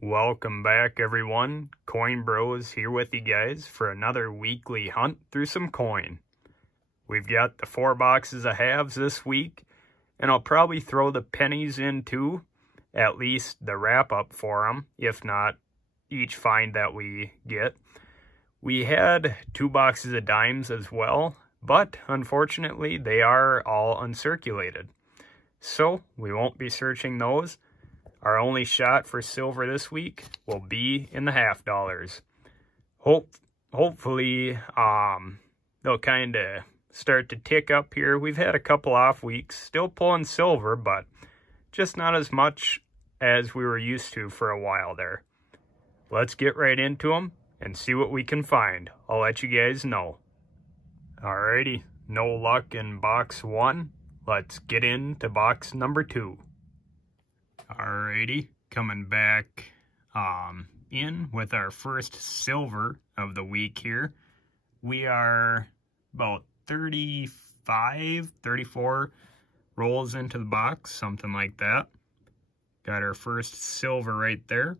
Welcome back, everyone. Coin Bros here with you guys for another weekly hunt through some coin. We've got the 4 boxes of halves this week, and I'll probably throw the pennies in too, at least the wrap-up for them, if not each find that we get. We had 2 boxes of dimes as well, but unfortunately they are all uncirculated. So we won't be searching those. Our only shot for silver this week will be in the half dollars. Hopefully, they'll kind of start to tick up here. We've had a couple off weeks, still pulling silver, but just not as much as we were used to for a while there. Let's get right into them and see what we can find. I'll let you guys know. Alrighty, no luck in box 1. Let's get into box number 2. Alrighty, coming back in with our first silver of the week here. We are about 34 rolls into the box, something like that. Got our first silver right there.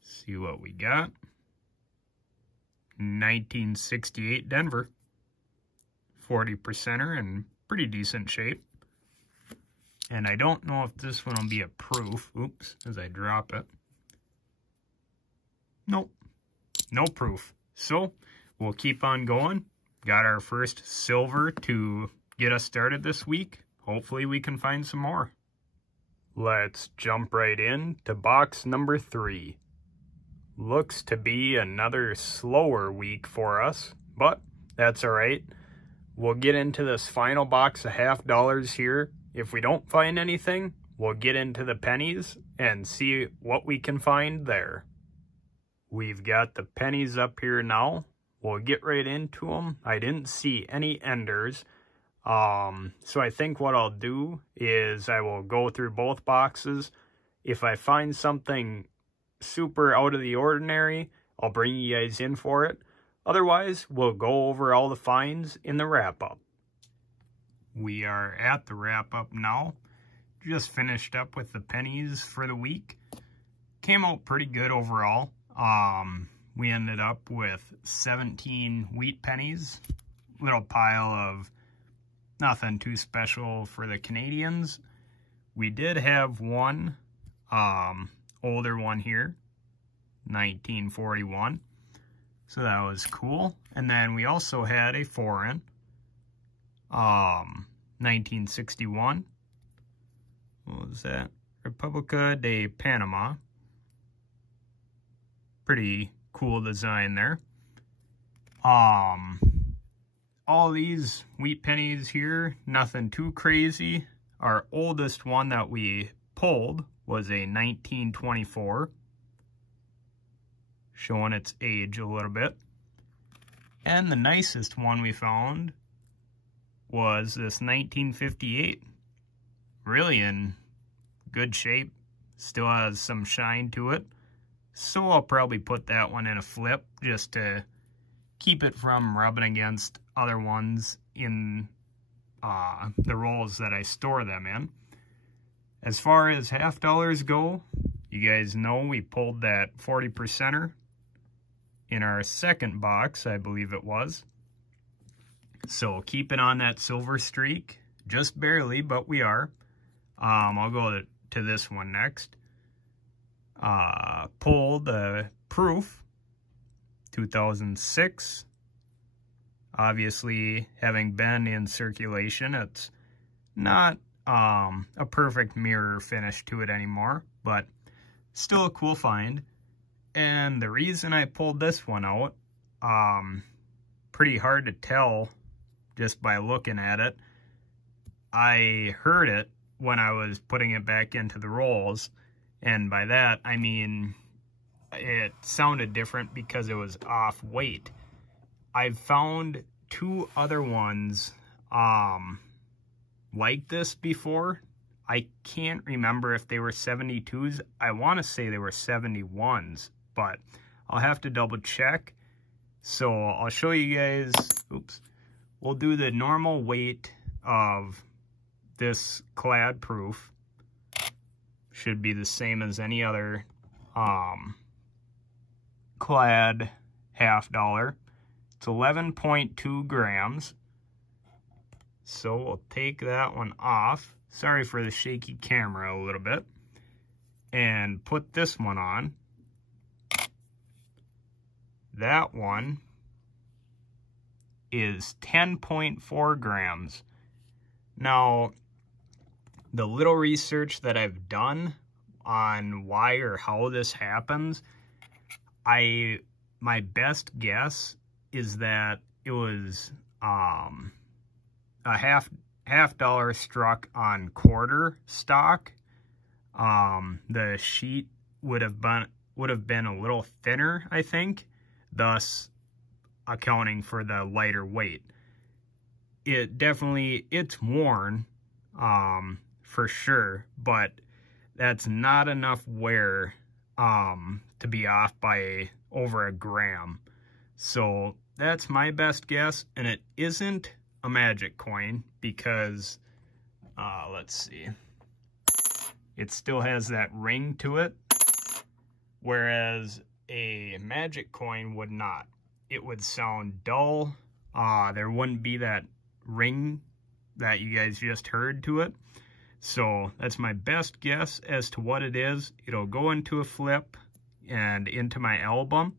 See what we got. 1968 Denver. 40%er in pretty decent shape. And I don't know if this one will be a proof. Oops, as I drop it. Nope, no proof. So we'll keep on going. Got our first silver to get us started this week. Hopefully we can find some more. Let's jump right in to box number 3. Looks to be another slower week for us, but that's all right. We'll get into this final box of half dollars here. If we don't find anything, we'll get into the pennies and see what we can find there. We've got the pennies up here now. We'll get right into them. I didn't see any enders. So I think what I'll do is I will go through both boxes. If I find something super out of the ordinary, I'll bring you guys in for it. Otherwise, we'll go over all the finds in the wrap-up. We are at the wrap-up now. Just finished up with the pennies for the week. Came out pretty good overall. We ended up with 17 wheat pennies. Little pile of nothing too special for the Canadians. We did have one older one here, 1941. So that was cool. And then we also had a foreign. 1961. What was that? República de Panama. Pretty cool design there. All these wheat pennies here, nothing too crazy. Our oldest one that we pulled was a 1924. Showing its age a little bit. And the nicest one we found was this 1958. Really in good shape. Still has some shine to it. So I'll probably put that one in a flip just to keep it from rubbing against other ones in the rolls that I store them in. As far as half dollars go, you guys know we pulled that 40%er in our second box, I believe it was. So keeping on that silver streak, just barely, but we are. I'll go to this one next. Pulled the proof, 2006. Obviously, having been in circulation, it's not a perfect mirror finish to it anymore, but still a cool find. And the reason I pulled this one out, pretty hard to tell just by looking at it. I heard it when I was putting it back into the rolls, and by that I mean it sounded different because it was off weight. I've found 2 other ones like this before. I can't remember if they were 72s. I want to say they were 71s, but I'll have to double check. So I'll show you guys, oops. We'll do the normal weight of this clad proof. should be the same as any other clad $1/2. It's 11.2 grams. So we'll take that one off. Sorry for the shaky camera a little bit. And put this one on. That one is 10.4 grams. Now, the little research that I've done on why or how this happens, my best guess is that it was a $1/2 struck on quarter stock. The sheet would have been a little thinner, I think, thus accounting for the lighter weight. It's worn, for sure, but that's not enough wear to be off by over a gram. So that's my best guess, and it isn't a magic coin because let's see, it still has that ring to it, whereas a magic coin would not. It would sound dull. There wouldn't be that ring that you guys just heard to it. So that's my best guess as to what it is. It'll go into a flip and into my album.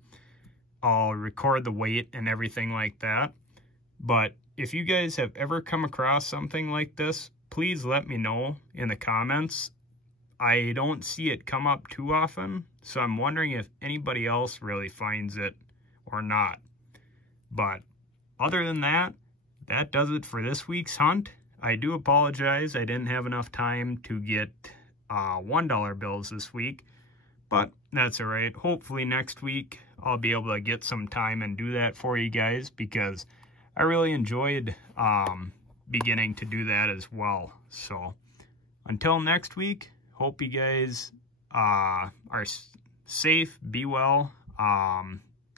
I'll record the weight and everything like that. But if you guys have ever come across something like this, please let me know in the comments. I don't see it come up too often, so I'm wondering if anybody else really finds it or not. But other than that, that does it for this week's hunt. I do apologize, I didn't have enough time to get $1 bills this week, but that's alright. Hopefully next week I'll be able to get some time and do that for you guys, because I really enjoyed beginning to do that as well. So until next week, hope you guys are safe, be well,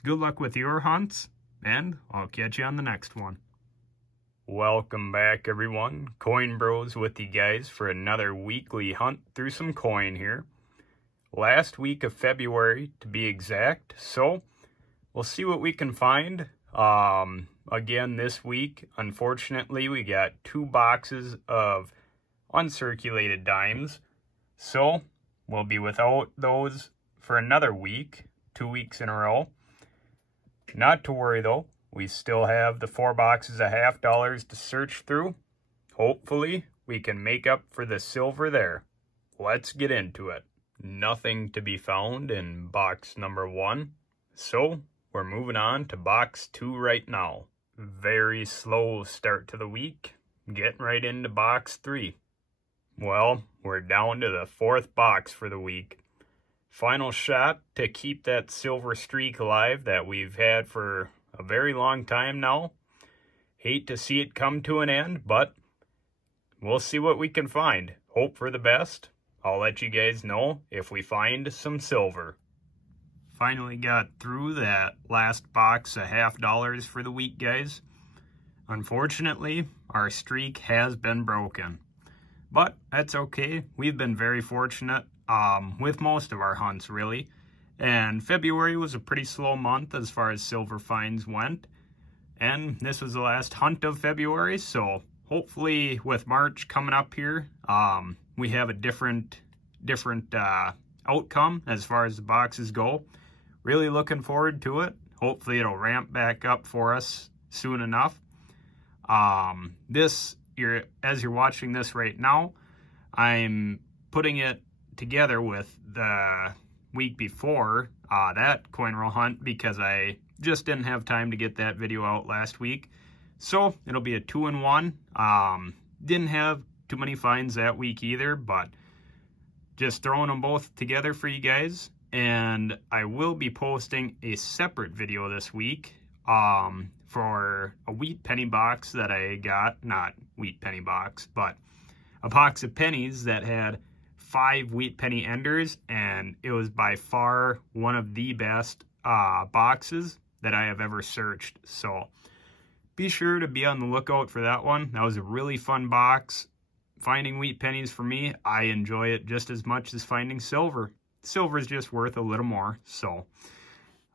good luck with your hunts, and I'll catch you on the next one. Welcome back, everyone. Coin Bros with you guys for another weekly hunt through some coin here. Last week of February, to be exact, so we'll see what we can find. Again, this week, unfortunately, we got 2 boxes of uncirculated dimes, so we'll be without those for another week, 2 weeks in a row. Not to worry, though. We still have the 4 boxes of $1/2 to search through. Hopefully, we can make up for the silver there. Let's get into it. Nothing to be found in box number 1. So, we're moving on to box 2 right now. Very slow start to the week. Getting right into box 3. Well, we're down to the 4th box for the week. Final shot to keep that silver streak alive that we've had for a very long time now. Hate to see it come to an end, but we'll see what we can find. Hope for the best. I'll let you guys know if we find some silver. Finally got through that last box of $1/2 for the week, guys. Unfortunately, our streak has been broken, but that's okay. We've been very fortunate with most of our hunts, really. And February was a pretty slow month as far as silver finds went. And this was the last hunt of February, so hopefully with March coming up here, we have a different outcome as far as the boxes go. Really looking forward to it. Hopefully it'll ramp back up for us soon enough. As you're watching this right now, I'm putting it together with the week before that coin roll hunt, because I just didn't have time to get that video out last week. So it'll be a 2-in-1. Didn't have too many finds that week either, but just throwing them both together for you guys. And I will be posting a separate video this week for a wheat penny box that I got. Not wheat penny box, but a box of pennies that had 5 wheat penny enders, and it was by far one of the best boxes that I have ever searched. So be sure to be on the lookout for that one. That was a really fun box. finding wheat pennies for me, I enjoy it just as much as finding silver. Silver is just worth a little more. So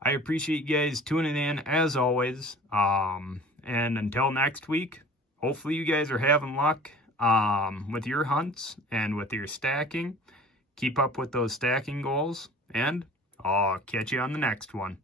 I appreciate you guys tuning in as always. And until next week, hopefully you guys are having luck with your hunts and with your stacking. Keep up with those stacking goals, and I'll catch you on the next one.